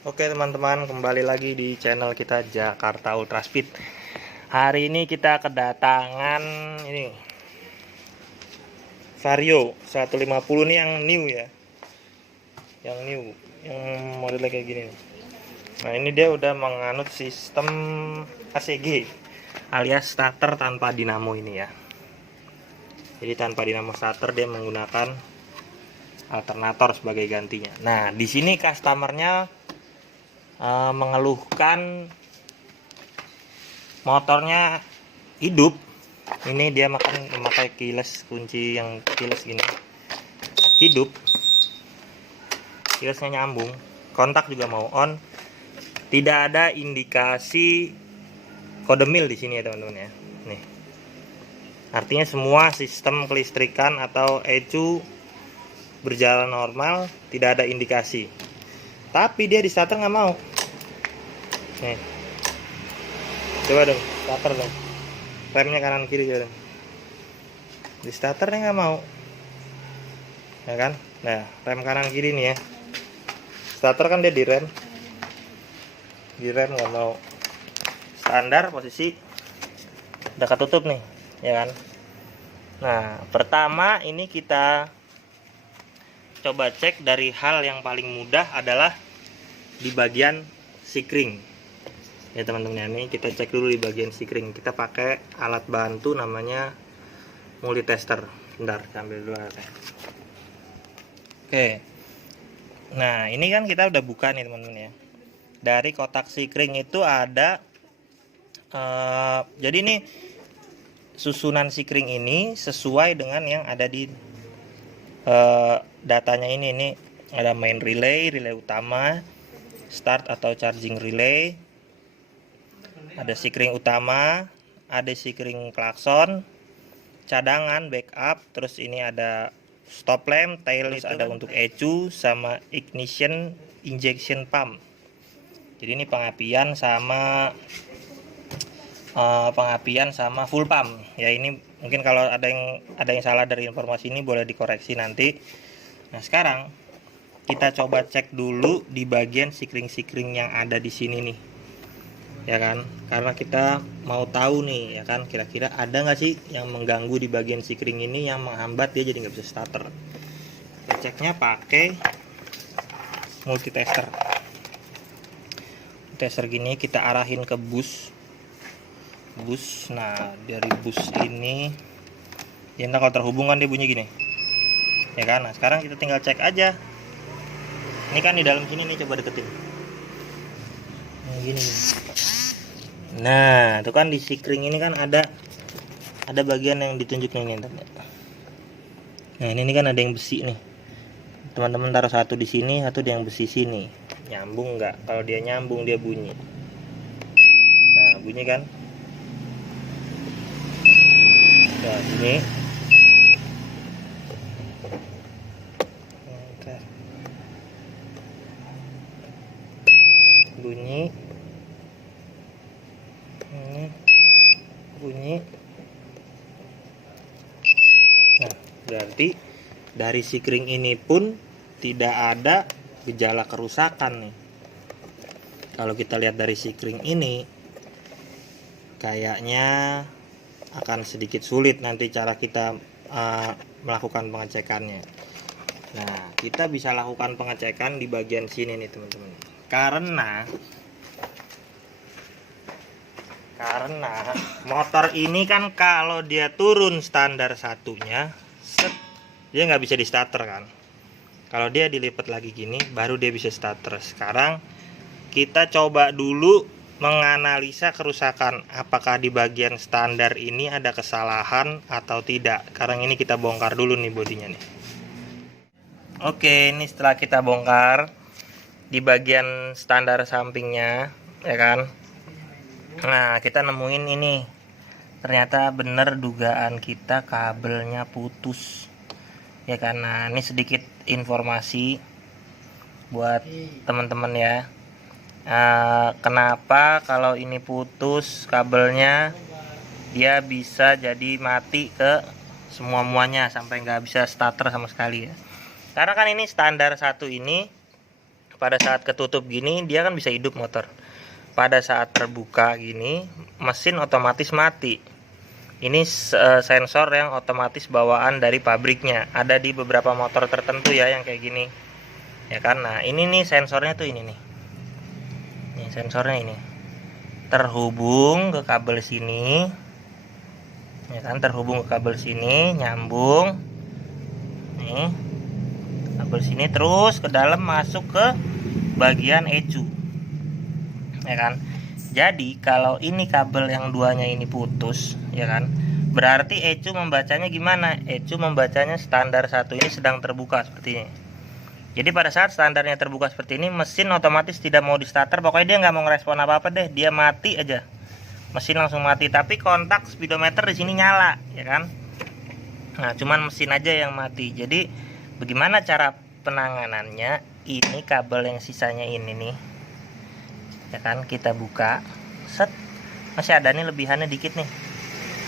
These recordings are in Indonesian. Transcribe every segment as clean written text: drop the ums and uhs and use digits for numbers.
Oke teman-teman, kembali lagi di channel kita Jakarta Ultra Speed. Hari ini kita kedatangan ini Vario 150 nih yang new ya. Yang new, yang modelnya kayak gini nih. Nah, ini dia udah menganut sistem ACG alias starter tanpa dinamo ini ya. Jadi tanpa dinamo starter, dia menggunakan alternator sebagai gantinya. Nah, di sini customernya mengeluhkan motornya hidup. Ini dia memakai keyless, kunci yang keyless gini, hidup, keylessnya nyambung, kontak juga mau on, tidak ada indikasi kode mil di sini ya teman-teman ya. Nih, artinya semua sistem kelistrikan atau ECU berjalan normal, tidak ada indikasi. Tapi dia di starter nggak mau. Nih, coba dong, starter dong, remnya kanan kiri coba dong. Di starternya nggak mau, ya kan? Nah, rem kanan kiri nih ya. Starter kan dia di rem nggak mau. Standar posisi udah ketutup nih, ya kan? Nah, pertama ini kita coba cek dari hal yang paling mudah adalah di bagian sikring. Ya teman-teman, ini kita cek dulu di bagian sikring. Kita pakai alat bantu namanya multitester. Bentar, ambil dulu alatnya. Oke. Nah, ini kan kita udah buka nih teman-teman ya. Dari kotak sikring itu ada jadi ini susunan sikring ini sesuai dengan yang ada di datanya ini ada main relay utama, start atau charging relay, ada sikring utama, ada sikring klakson, cadangan, backup, terus ini ada stop lamp, tail itu ada untuk ECU sama ignition injection pump. Jadi ini pengapian sama full pump. Ya ini mungkin kalau ada yang salah dari informasi ini boleh dikoreksi nanti. Nah, sekarang kita coba cek dulu di bagian sikring-sikring yang ada di sini nih, ya kan? Karena kita mau tahu nih, ya kan, kira-kira ada nggak sih yang mengganggu di bagian sikring ini yang menghambat dia jadi nggak bisa starter. Kita ceknya pakai multitester. Tester gini kita arahin ke bus. Nah, dari bus ini ya, kalau terhubung kan dia bunyi gini, ya kan? Nah, sekarang kita tinggal cek aja. Ini kan di dalam sini nih, coba deketin. Nah, gini. Nah, itu kan di sikring ini kan ada bagian yang ditunjuk nih. Nah, ini kan ada yang besi nih. Teman-teman taruh satu di sini, satu di yang besi sini. Nyambung nggak? Kalau dia nyambung dia bunyi. Nah, bunyi kan? Nah, ini bunyi, ini bunyi. Nah, berarti dari sikring ini pun tidak ada gejala kerusakan nih. Kalau kita lihat dari sikring ini, kayaknya akan sedikit sulit nanti cara kita melakukan pengecekannya. Nah, kita bisa lakukan pengecekan di bagian sini nih teman-teman. Karena motor ini kan kalau dia turun standar satunya, dia nggak bisa di starter kan. Kalau dia dilipat lagi gini, baru dia bisa starter. Sekarang kita coba dulu menganalisa kerusakan, apakah di bagian standar ini ada kesalahan atau tidak. Sekarang ini kita bongkar dulu nih bodinya nih. Oke, ini setelah kita bongkar di bagian standar sampingnya, ya kan. Nah, kita nemuin ini. Ternyata bener dugaan kita, kabelnya putus. Ya kan. Nah, ini sedikit informasi buat teman-teman ya. Kenapa kalau ini putus kabelnya, dia bisa jadi mati ke semua-muanya sampai nggak bisa starter sama sekali ya. Karena kan ini standar satu ini pada saat ketutup gini dia kan bisa hidup motor. Pada saat terbuka gini mesin otomatis mati. Ini sensor yang otomatis bawaan dari pabriknya. Ada di beberapa motor tertentu ya yang kayak gini. Ya kan? Nah, ini nih sensornya tuh ini nih. Nih sensornya ini. Terhubung ke kabel sini. Ya kan, terhubung ke kabel sini, nyambung. Nih. Kabel sini terus ke dalam masuk ke bagian ECU. Ya kan? Jadi kalau ini kabel yang duanya ini putus, ya kan, berarti ECU membacanya gimana? ECU membacanya standar satu ini sedang terbuka seperti ini. Jadi pada saat standarnya terbuka seperti ini, mesin otomatis tidak mau di starter. Pokoknya dia nggak mau ngerespon apa-apa deh, dia mati aja. Mesin langsung mati. Tapi kontak speedometer di sini nyala, ya kan? Nah, cuman mesin aja yang mati. Jadi bagaimana cara penanganannya? Ini kabel yang sisanya ini nih, ya kan, kita buka, set, masih ada nih lebihannya dikit nih,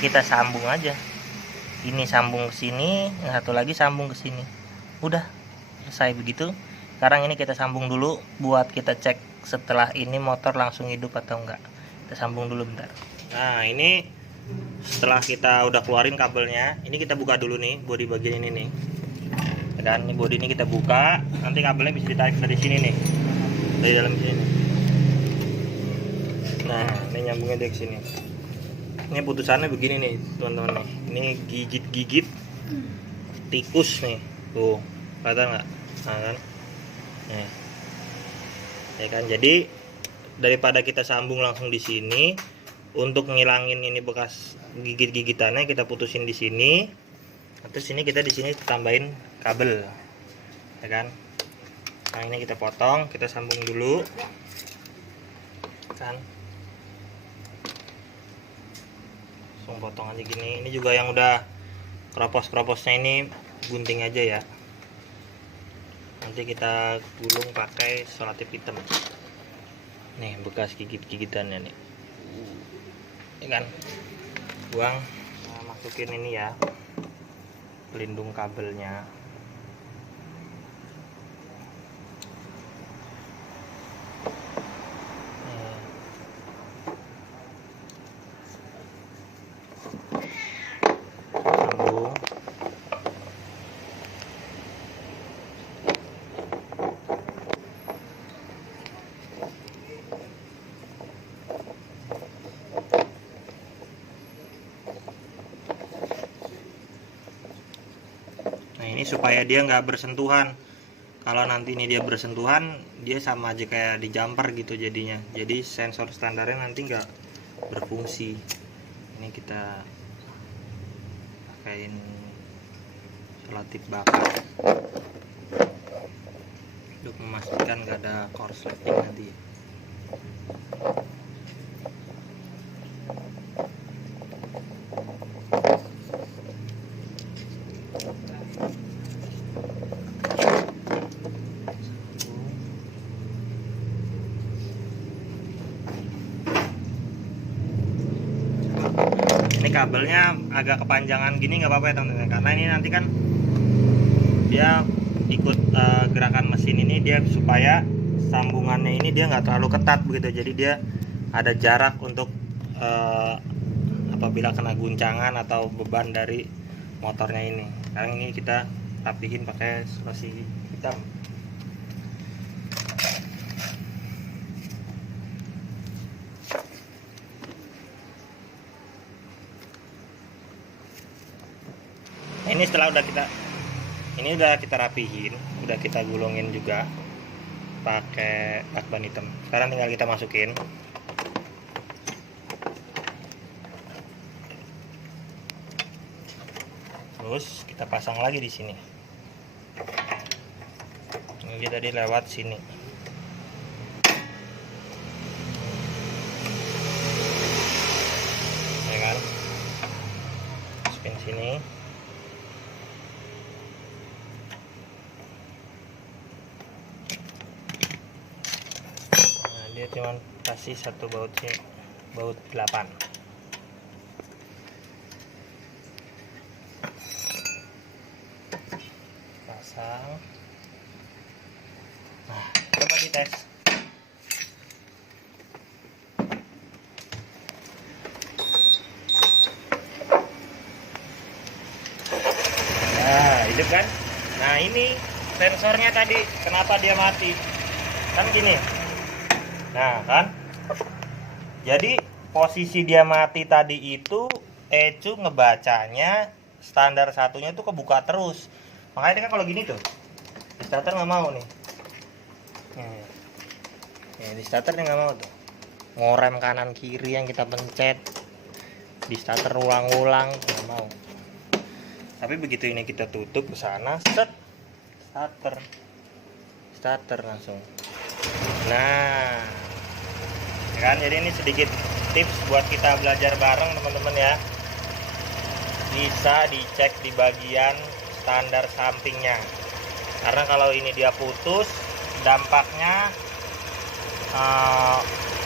kita sambung aja, ini sambung ke sini, yang satu lagi sambung ke sini, udah selesai begitu. Sekarang ini kita sambung dulu buat kita cek setelah ini motor langsung hidup atau enggak. Kita sambung dulu bentar. Nah, ini setelah kita udah keluarin kabelnya, ini kita buka dulu nih bodi bagian ini nih, dan ini bodi ini kita buka, nanti kabelnya bisa ditarik dari sini nih, dari dalam sini. Nah, ini nyambungnya dari sini. Ini putusannya begini nih, teman-teman nih. Ini gigit-gigit tikus nih. Tuh, kelihatan nggak? Nah, kan? Nih. Ya kan, jadi daripada kita sambung langsung di sini, untuk ngilangin ini bekas gigit-gigitannya kita putusin di sini. Terus ini kita di sini tambahin kabel. Ya kan? Nah, ini kita potong, kita sambung dulu. Kan? Langsung potong aja gini. Ini juga yang udah keropos-keroposnya ini gunting aja ya. Nanti kita gulung pakai selotip hitam. Nih bekas gigit-gigitannya nih. Ya kan? Buang. Nah, masukin ini ya, pelindung kabelnya. Ini supaya dia nggak bersentuhan. Kalau nanti ini dia bersentuhan, dia sama aja kayak di jumper gitu jadinya. Jadi sensor standarnya nanti nggak berfungsi. Ini kita pakaiin selotip bakar untuk memastikan nggak ada korsleting nanti. Ini kabelnya agak kepanjangan gini nggak apa-apa ya teman-teman, karena ini nanti kan dia ikut gerakan mesin ini, dia supaya sambungannya ini dia nggak terlalu ketat begitu, jadi dia ada jarak untuk apabila kena guncangan atau beban dari motornya ini. Sekarang ini kita rapihin pakai selotip hitam. Nah, ini setelah udah kita rapihin, udah kita gulungin juga pakai lakban hitam. Sekarang tinggal kita masukin. Terus kita pasang lagi di sini. Ini tadi lewat sini. Ya kan? Masukin sini. Dia cuma kasih satu baut sini, baut 8. Pasang. Nah, coba lagi tes. Nah, hidup kan? Nah, ini sensornya tadi kenapa dia mati? Kan gini. Nah, kan? Jadi posisi dia mati tadi itu ECU ngebacanya standar satunya tuh kebuka terus. Makanya dia kan kalau gini tuh di starter nggak mau nih. Di starter dia nggak mau tuh. Ngorem kanan kiri yang kita pencet di starter ulang-ulang nggak mau. Tapi begitu ini kita tutup ke sana, set, starter langsung. Nah, kan jadi ini sedikit tips buat kita belajar bareng teman-teman ya. Bisa dicek di bagian standar sampingnya, karena kalau ini dia putus dampaknya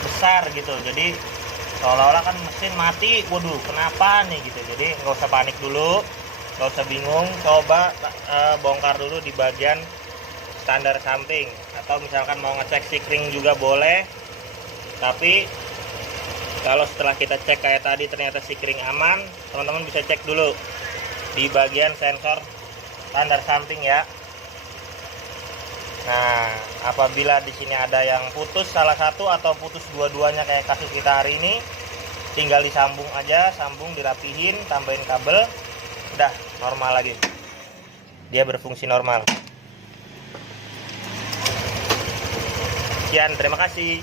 besar gitu. Jadi seolah-olah kan mesin mati, waduh kenapa nih gitu. Jadi nggak usah panik dulu, nggak usah bingung, coba bongkar dulu di bagian standar samping, atau misalkan mau ngecek sikring juga boleh. Tapi kalau setelah kita cek kayak tadi ternyata sikring aman, teman-teman bisa cek dulu di bagian sensor standar samping ya. Nah, apabila di sini ada yang putus salah satu atau putus dua-duanya kayak kasus kita hari ini, tinggal disambung aja, sambung dirapihin, tambahin kabel, udah normal lagi. Dia berfungsi normal. Sekian, terima kasih.